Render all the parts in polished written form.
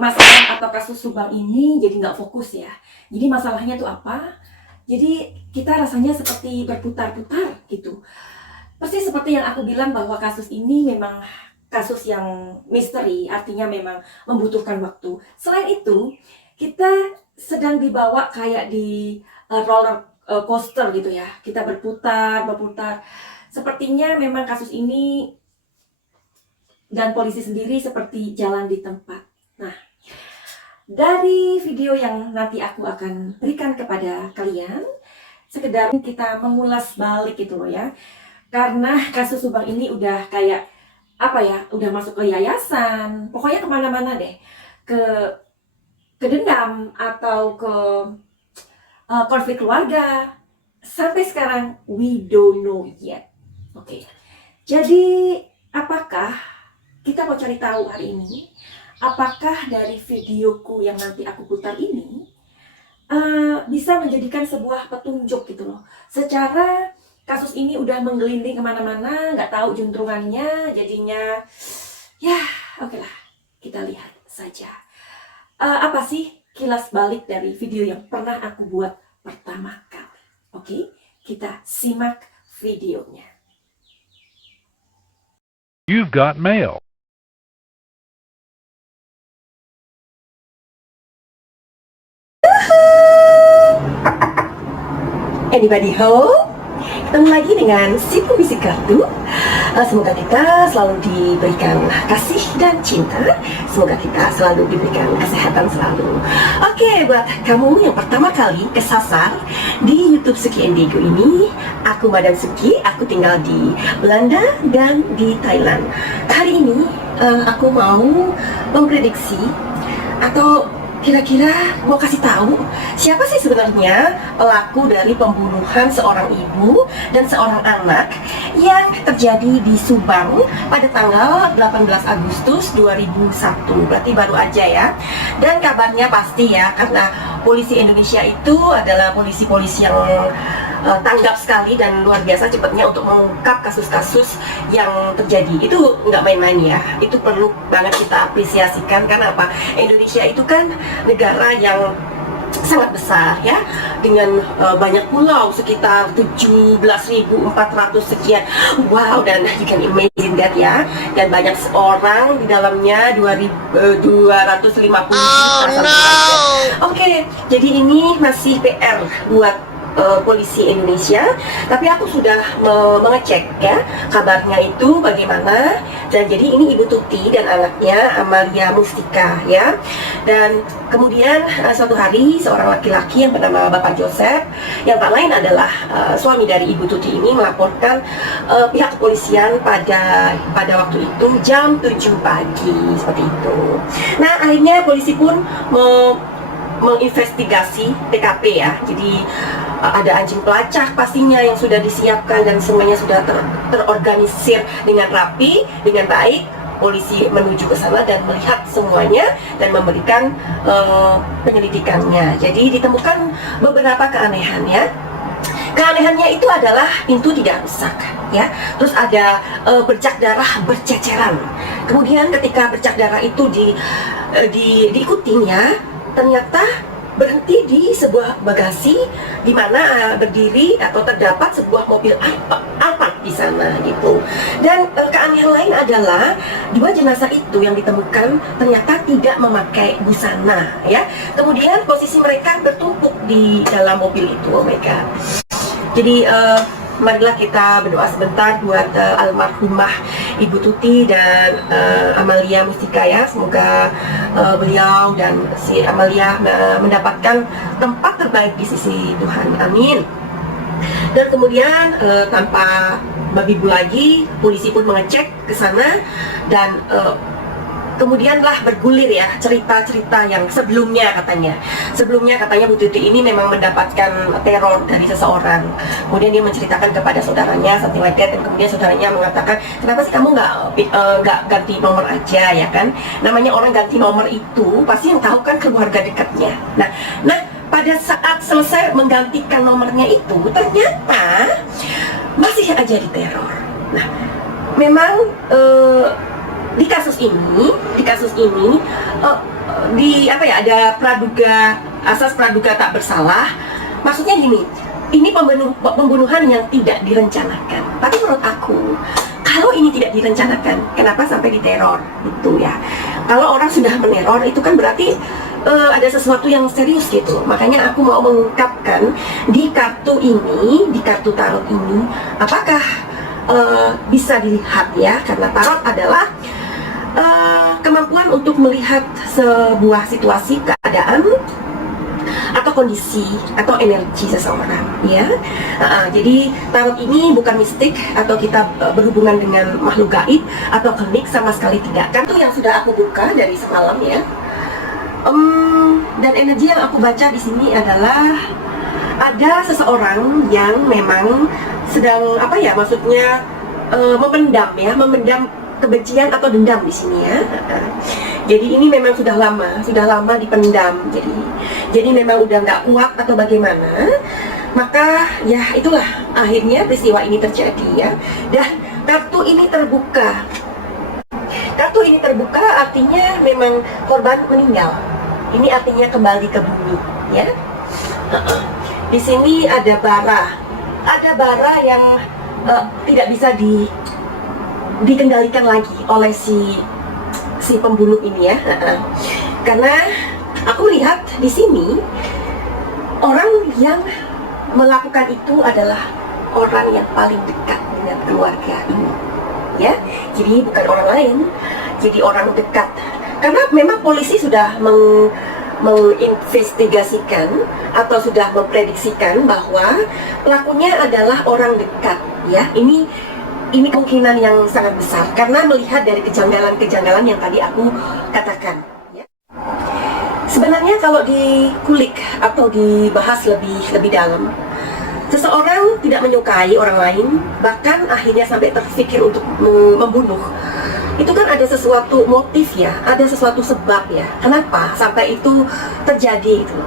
masalah atau kasus Subang ini jadi nggak fokus ya. Jadi masalahnya tuh apa? Jadi kita rasanya seperti berputar-putar gitu. Persis seperti yang aku bilang bahwa kasus ini memang kasus yang misteri, artinya memang membutuhkan waktu. Selain itu, kita sedang dibawa kayak di roller coaster gitu ya. Kita berputar, berputar. Sepertinya memang kasus ini dan polisi sendiri seperti jalan di tempat. Nah, dari video yang nanti aku akan berikan kepada kalian, sekedar kita mengulas balik gitu loh ya. Karena kasus Subang ini udah kayak apa ya, udah masuk ke yayasan, pokoknya kemana-mana deh, ke dendam atau ke konflik keluarga. Sampai sekarang we don't know yet. Oke. Jadi apakah kita mau cari tahu hari ini, apakah dari videoku yang nanti aku putar ini bisa menjadikan sebuah petunjuk gitu loh. Secara kasus ini udah menggelinding kemana-mana, nggak tahu juntrungannya, jadinya ya oke lah, kita lihat saja. Apa sih kilas balik dari video yang pernah aku buat pertama kali? Oke, kita simak videonya. You've got mail. Anybody home? Ketemu lagi dengan si pembisik kartu. Semoga kita selalu diberikan kasih dan cinta. Semoga kita selalu diberikan kesehatan selalu. Oke, buat kamu yang pertama kali kesasar di YouTube Suki Indigo ini, aku Madam Suki, aku tinggal di Belanda dan di Thailand. Hari ini aku mau memprediksi atau kira-kira mau kasih tahu siapa sih sebenarnya pelaku dari pembunuhan seorang ibu dan seorang anak yang terjadi di Subang pada tanggal 18 Agustus 2001. Berarti baru aja ya. Dan kabarnya pasti ya, karena polisi Indonesia itu adalah polisi-polisi yang tanggap sekali dan luar biasa cepatnya untuk mengungkap kasus-kasus yang terjadi. Itu nggak main-main ya, itu perlu banget kita apresiasikan. Karena apa? Indonesia itu kan negara yang sangat besar ya, dengan banyak pulau sekitar 17.400 sekian. Wow, dan you can imagine that ya. Dan banyak orang di dalamnya 250 juta. Oke, jadi ini masih PR buat polisi Indonesia, tapi aku sudah mengecek ya kabarnya itu bagaimana. Dan jadi ini Ibu Tuti dan anaknya Amalia Mustika ya. Dan kemudian suatu hari seorang laki-laki yang bernama Bapak Joseph, yang tak lain adalah suami dari Ibu Tuti ini, melaporkan pihak kepolisian pada waktu itu jam 7 pagi seperti itu. Nah, akhirnya polisi pun menginvestigasi TKP ya. Jadi ada anjing pelacak pastinya yang sudah disiapkan dan semuanya sudah terorganisir dengan rapi, dengan baik. Polisi menuju ke sana dan melihat semuanya dan memberikan penyelidikannya. Jadi ditemukan beberapa keanehan ya. Keanehannya itu adalah pintu tidak rusak ya. Terus ada bercak darah berceceran. Kemudian ketika bercak darah itu diikutin ya, ternyata berhenti di sebuah bagasi di mana berdiri atau terdapat sebuah mobil Alphard di sana gitu. Dan keanehan lain adalah dua jenazah itu yang ditemukan ternyata tidak memakai busana ya. Kemudian posisi mereka bertumpuk di dalam mobil itu. Oh my god. Jadi marilah kita berdoa sebentar buat almarhumah Ibu Tuti dan Amalia Mustika ya. Semoga beliau dan si Amalia mendapatkan tempat terbaik di sisi Tuhan. Amin. Dan kemudian tanpa babi bu lagi, polisi pun mengecek ke sana dan kemudianlah bergulir ya cerita-cerita yang sebelumnya katanya. Sebelumnya katanya Bu Tuti ini memang mendapatkan teror dari seseorang. Kemudian dia menceritakan kepada saudaranya something like that, dan kemudian saudaranya mengatakan, kenapa sih kamu nggak ganti nomor aja ya kan? Namanya orang ganti nomor itu pasti yang tahu kan keluarga dekatnya. Nah pada saat selesai menggantikan nomornya itu ternyata masih aja diteror. Nah memang di kasus ini di apa ya, ada asas praduga tak bersalah. Maksudnya gini, ini pembunuhan yang tidak direncanakan. Tapi menurut aku, kalau ini tidak direncanakan, kenapa sampai diteror gitu ya? Kalau orang sudah meneror itu kan berarti ada sesuatu yang serius gitu. Makanya aku mau mengungkapkan di kartu tarot ini, apakah bisa dilihat ya, karena tarot adalah kemampuan untuk melihat sebuah situasi, keadaan, atau kondisi atau energi seseorang ya. Jadi tarot ini bukan mistik atau kita berhubungan dengan makhluk gaib atau klinik, sama sekali tidak. Kartu yang sudah aku buka dari semalam ya, dan energi yang aku baca di sini adalah ada seseorang yang memang sedang apa ya, maksudnya memendam kebencian atau dendam di sini ya. Jadi ini memang sudah lama dipendam. Jadi memang udah nggak kuat atau bagaimana. Maka ya itulah akhirnya peristiwa ini terjadi ya. Dan kartu ini terbuka. Kartu ini terbuka artinya memang korban meninggal. Ini artinya kembali ke bumi ya. Di sini ada bara yang tidak bisa dikendalikan lagi oleh si pembunuh ini ya. Karena aku lihat di sini orang yang melakukan itu adalah orang yang paling dekat dengan keluarga ini ya. Jadi bukan orang lain, jadi orang dekat. Karena memang polisi sudah menginvestigasikan atau sudah memprediksikan bahwa pelakunya adalah orang dekat ya. Ini kemungkinan yang sangat besar karena melihat dari kejanggalan-kejanggalan yang tadi aku katakan ya. Sebenarnya kalau dikulik atau dibahas lebih dalam, seseorang tidak menyukai orang lain, bahkan akhirnya sampai terpikir untuk membunuh, itu kan ada sesuatu motif ya, ada sesuatu sebab ya, kenapa sampai itu terjadi itu.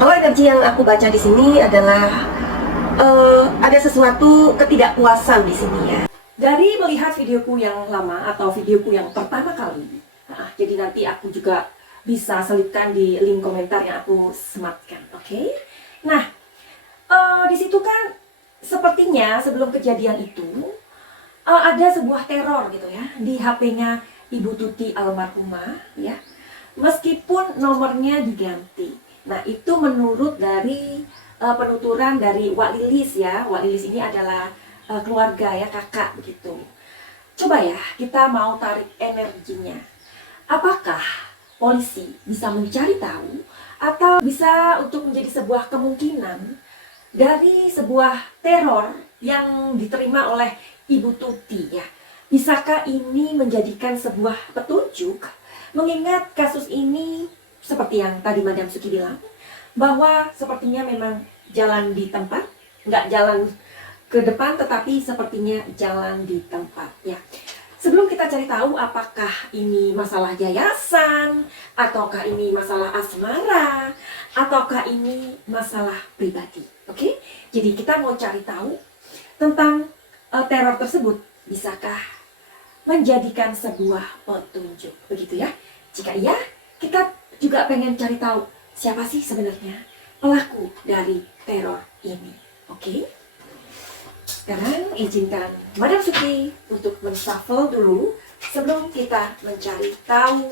Kalau energi yang aku baca di sini adalah ada sesuatu ketidakpuasan di sini ya. Dari melihat videoku yang lama atau videoku yang pertama kali, jadi nanti aku juga bisa selipkan di link komentar yang aku sematkan, oke? Nah, di situ kan sepertinya sebelum kejadian itu ada sebuah teror gitu ya di HP-nya Ibu Tuti almarhumah ya, meskipun nomornya diganti. Nah, itu menurut dari penuturan dari Wak Lilis ya. Wak Lilis ini adalah keluarga ya, kakak begitu. Coba ya kita mau tarik energinya. Apakah polisi bisa mencari tahu atau bisa untuk menjadi sebuah kemungkinan dari sebuah teror yang diterima oleh Ibu Tuti ya? Bisakah ini menjadikan sebuah petunjuk, mengingat kasus ini seperti yang tadi Madam Suki bilang, bahwa sepertinya memang jalan di tempat, nggak jalan ke depan, tetapi sepertinya jalan di tempat ya. Sebelum kita cari tahu apakah ini masalah yayasan, ataukah ini masalah asmara, ataukah ini masalah pribadi, oke? Jadi kita mau cari tahu tentang teror tersebut, bisakah menjadikan sebuah petunjuk, begitu ya? Jika iya, kita juga pengen cari tahu siapa sih sebenarnya pelaku dari teror ini, oke? Sekarang izinkan Madam Suki untuk menshuffle dulu sebelum kita mencari tahu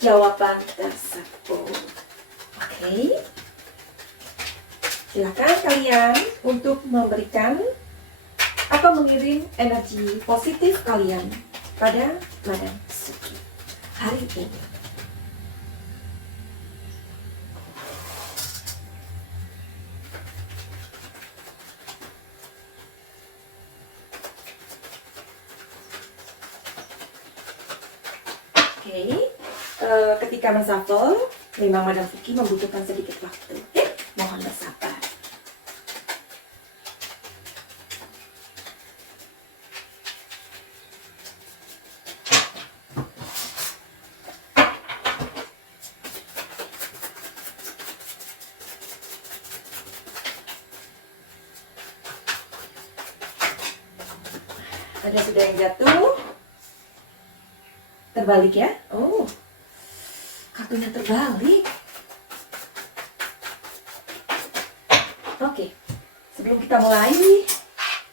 jawaban tersebut. Oke. Silakan kalian untuk memberikan atau mengirim energi positif kalian pada Madam Suki hari ini. Oke, ketika menshuffle, memang Madam Suki membutuhkan sedikit waktu. Oke, mohon bersabar. Ada sudah yang jatuh. Terbalik ya. Oh, kartunya terbalik. Oke, sebelum kita mulai,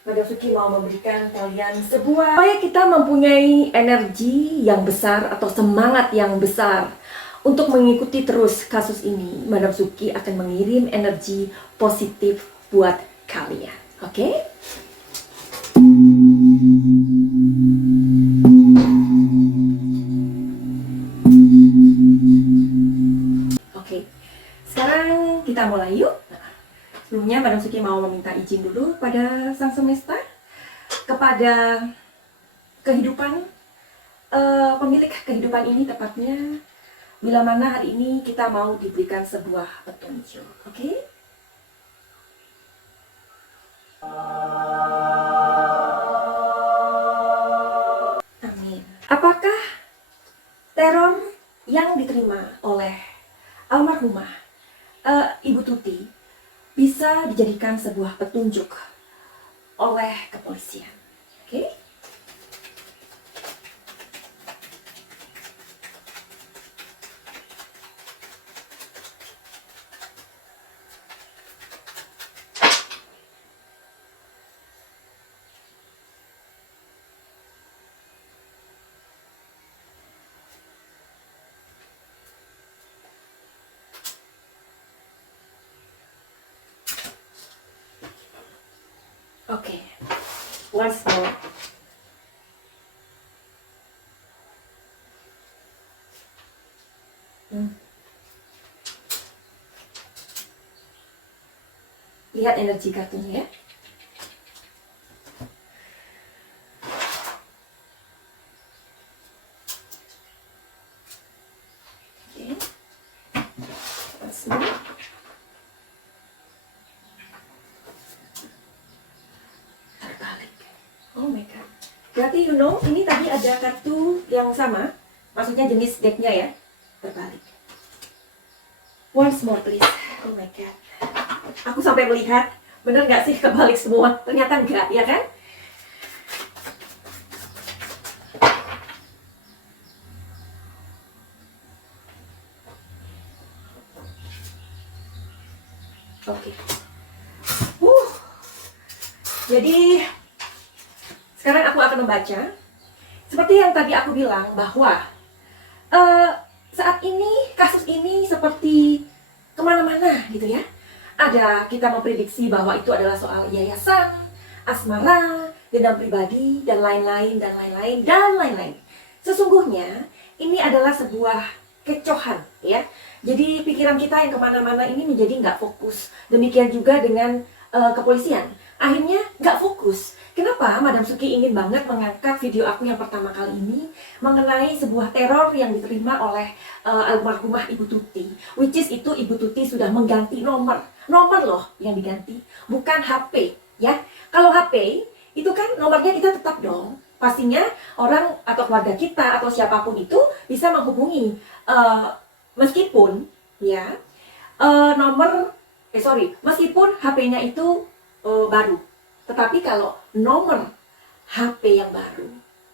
Madam Suki mau memberikan kalian sebuah, supaya kita mempunyai energi yang besar atau semangat yang besar untuk mengikuti terus kasus ini. Madam Suki akan mengirim energi positif buat kalian. Oke? Oke, sekarang kita mulai yuk. Sebelumnya Madam Suki mau meminta izin dulu pada Sang Semesta, kepada kehidupan, pemilik kehidupan ini tepatnya, bila mana hari ini kita mau diberikan sebuah petunjuk. Oke? Amin. Apakah teror yang diterima oleh almarhumah Ibu Tuti bisa dijadikan sebuah petunjuk oleh kepolisian? Oke? Oke, once more. Lihat energi kartunya ya. Oke, once more. Terbalik. Oh my god. Berarti ini tadi ada kartu yang sama, maksudnya jenis decknya ya, terbalik. Once more please. Oh my god. Aku sampai melihat, bener nggak sih kebalik semua? Ternyata enggak, ya kan? Oke. Jadi sekarang aku akan membaca. Seperti yang tadi aku bilang bahwa saat ini kasus ini seperti kemana-mana gitu ya. Ada kita memprediksi bahwa itu adalah soal yayasan, asmara, dendam pribadi, dan lain-lain, dan lain-lain, dan lain-lain. Sesungguhnya ini adalah sebuah kecohan ya. Jadi pikiran kita yang kemana-mana ini menjadi nggak fokus. Demikian juga dengan kepolisian. Akhirnya nggak fokus. Kenapa Madam Suki ingin banget mengangkat video aku yang pertama kali ini mengenai sebuah teror yang diterima oleh almarhumah Ibu Tuti, which is itu Ibu Tuti sudah mengganti nomor loh yang diganti, bukan HP ya. Kalau HP itu kan nomornya kita tetap dong, pastinya orang atau keluarga kita atau siapapun itu bisa menghubungi meskipun ya meskipun HP-nya itu baru. Tetapi kalau nomor HP yang baru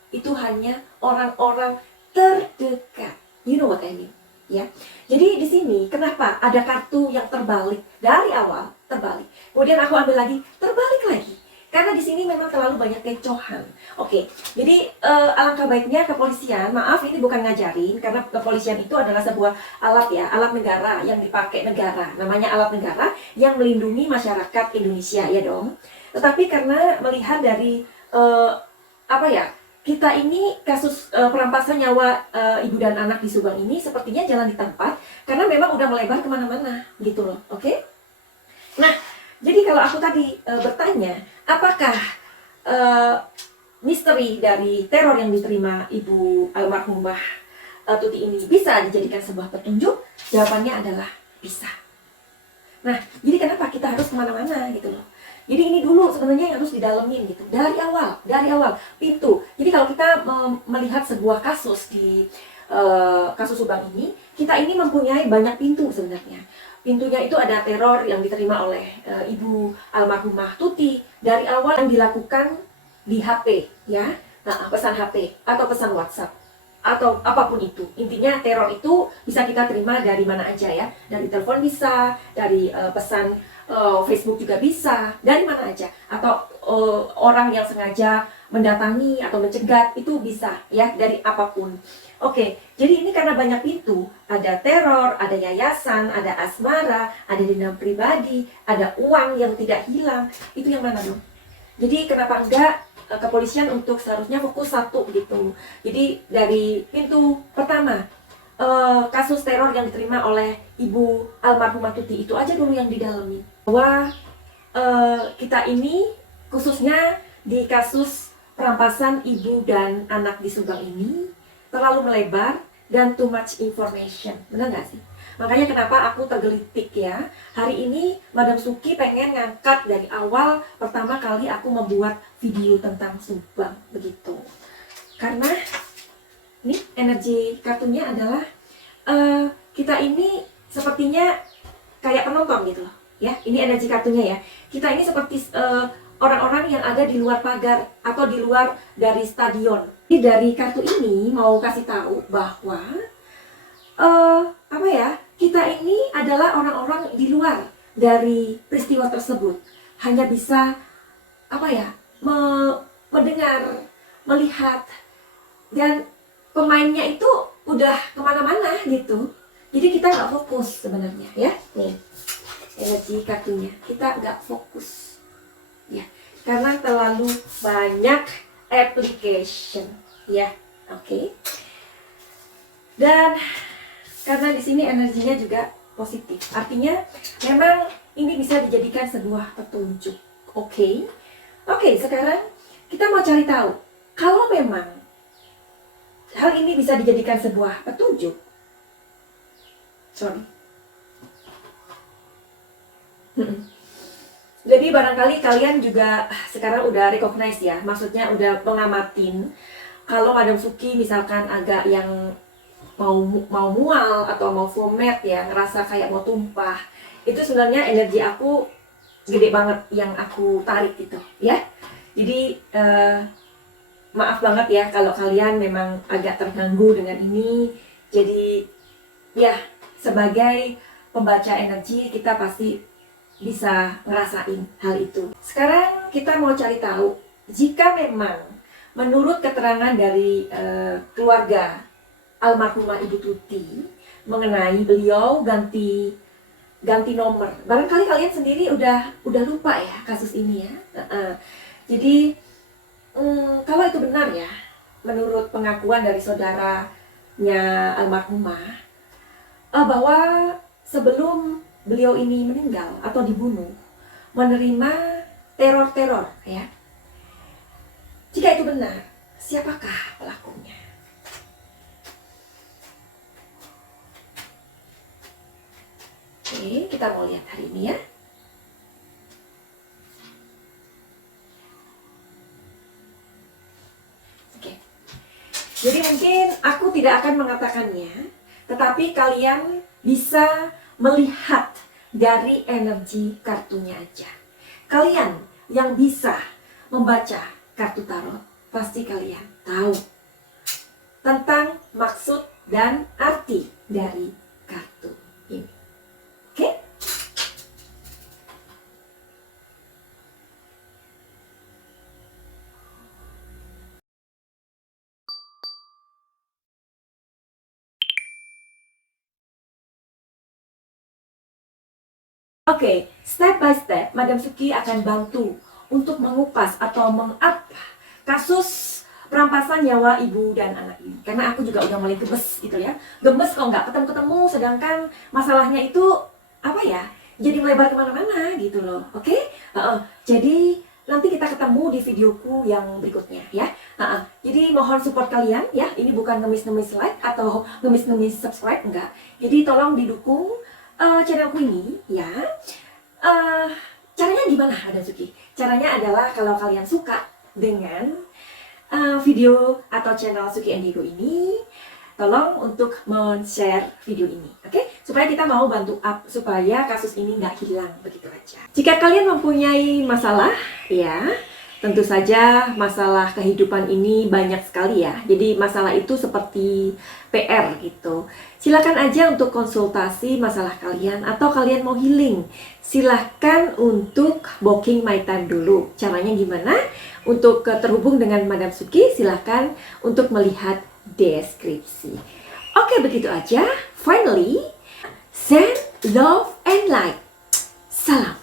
itu hanya orang-orang terdekat. You know what I mean? Ya. Jadi di sini kenapa ada kartu yang terbalik dari awal terbalik. Kemudian aku ambil lagi terbalik lagi. Karena di sini memang terlalu banyak kecohan. Oke. Jadi alangkah baiknya kepolisian, maaf ini bukan ngajarin karena kepolisian itu adalah sebuah alat ya, alat negara yang dipakai negara. Namanya alat negara yang melindungi masyarakat Indonesia ya dong. Tetapi karena melihat dari kita ini kasus perampasan nyawa ibu dan anak di Subang ini sepertinya jalan di tempat karena memang udah melebar kemana-mana gitu loh, oke? Nah, jadi kalau aku tadi bertanya, apakah misteri dari teror yang diterima ibu almarhumah Tuti ini bisa dijadikan sebuah petunjuk? Jawabannya adalah bisa. Nah, jadi kenapa kita harus kemana-mana gitu loh? Jadi ini dulu sebenarnya yang harus didalemin gitu, dari awal pintu. Jadi kalau kita melihat sebuah kasus di kasus Subang ini, kita ini mempunyai banyak pintu sebenarnya. Pintunya itu ada teror yang diterima oleh ibu almarhumah Tuti dari awal yang dilakukan di HP ya, nah, pesan HP atau pesan WhatsApp atau apapun itu. Intinya teror itu bisa kita terima dari mana aja ya. Dari telepon bisa, dari pesan Facebook juga bisa, dari mana aja. Atau orang yang sengaja mendatangi atau mencegat itu bisa ya, dari apapun. Oke, jadi ini karena banyak pintu, ada teror, ada yayasan, ada asmara, ada dendam pribadi, ada uang yang tidak hilang. Itu yang mana dong? Jadi kenapa enggak kepolisian untuk seharusnya fokus satu gitu. Jadi dari pintu pertama, kasus teror yang diterima oleh Ibu almarhumah Tuti itu aja dulu yang didalami. Bahwa kita ini khususnya di kasus perampasan ibu dan anak di Subang ini terlalu melebar dan too much information. Benar nggak sih? Makanya kenapa aku tergelitik ya. Hari ini Madam Suki pengen ngangkat dari awal pertama kali aku membuat video tentang Subang begitu. Karena ini energi kartunya adalah kita ini sepertinya kayak penonton gitu loh. Ya, ini energi kartunya ya. Kita ini seperti orang-orang yang ada di luar pagar atau di luar dari stadion. Jadi dari kartu ini mau kasih tahu bahwa apa ya? Kita ini adalah orang-orang di luar dari peristiwa tersebut. Hanya bisa apa ya? Mendengar, melihat, dan pemainnya itu udah kemana-mana gitu. Jadi kita nggak fokus sebenarnya ya. Nih, energi kartunya kita nggak fokus ya, karena terlalu banyak application ya. Oke. Dan karena di sini energinya juga positif, artinya memang ini bisa dijadikan sebuah petunjuk. Oke. Sekarang kita mau cari tahu kalau memang hal ini bisa dijadikan sebuah petunjuk. Jadi barangkali kalian juga sekarang udah recognize ya, maksudnya udah mengamatin kalau Madam Suki misalkan agak yang mau mual atau mau vomit ya, ngerasa kayak mau tumpah, itu sebenarnya energi aku gede banget yang aku tarik gitu ya. Jadi maaf banget ya kalau kalian memang agak terganggu dengan ini. Jadi ya, sebagai pembaca energi kita pasti bisa ngerasain hal itu. Sekarang kita mau cari tahu, jika memang menurut keterangan dari keluarga almarhumah Ibu Tuti mengenai beliau ganti nomor. Barangkali kalian sendiri udah lupa ya kasus ini ya. Jadi kalau itu benar ya, menurut pengakuan dari saudaranya almarhumah, bahwa sebelum beliau ini meninggal atau dibunuh, menerima teror-teror ya. Jika itu benar, siapakah pelakunya? Oke, kita mau lihat hari ini ya. Oke. Jadi mungkin aku tidak akan mengatakannya, tetapi kalian bisa melihat dari energi kartunya aja. Kalian yang bisa membaca kartu tarot, pasti kalian tahu tentang maksud dan arti dari kartu ini. Oke? Oke, step by step, Madam Suki akan bantu untuk mengupas atau meng-up kasus perampasan nyawa ibu dan anak ini. Karena aku juga udah mulai gemes gitu ya. Gemes kalau nggak ketemu-ketemu, sedangkan masalahnya itu apa ya, jadi melebar kemana-mana gitu loh. Oke? Jadi nanti kita ketemu di videoku yang berikutnya ya. Jadi mohon support kalian ya. Ini bukan ngemis-ngemis like atau ngemis-ngemis subscribe, enggak. Jadi tolong didukung channelku ini ya. Caranya gimana Madam Suki? Caranya adalah kalau kalian suka dengan video atau channel Suki Indigo ini, tolong untuk men-share video ini, oke? Supaya kita mau bantu up supaya kasus ini nggak hilang begitu aja. Jika kalian mempunyai masalah ya, Tentu saja masalah kehidupan ini banyak sekali ya. Jadi masalah itu seperti PR gitu. Silakan aja untuk konsultasi masalah kalian atau kalian mau healing. Silakan untuk booking my time dulu. Caranya gimana? Untuk terhubung dengan Madam Suki, silakan untuk melihat deskripsi. Oke, begitu aja. Finally, send love and light. Salam.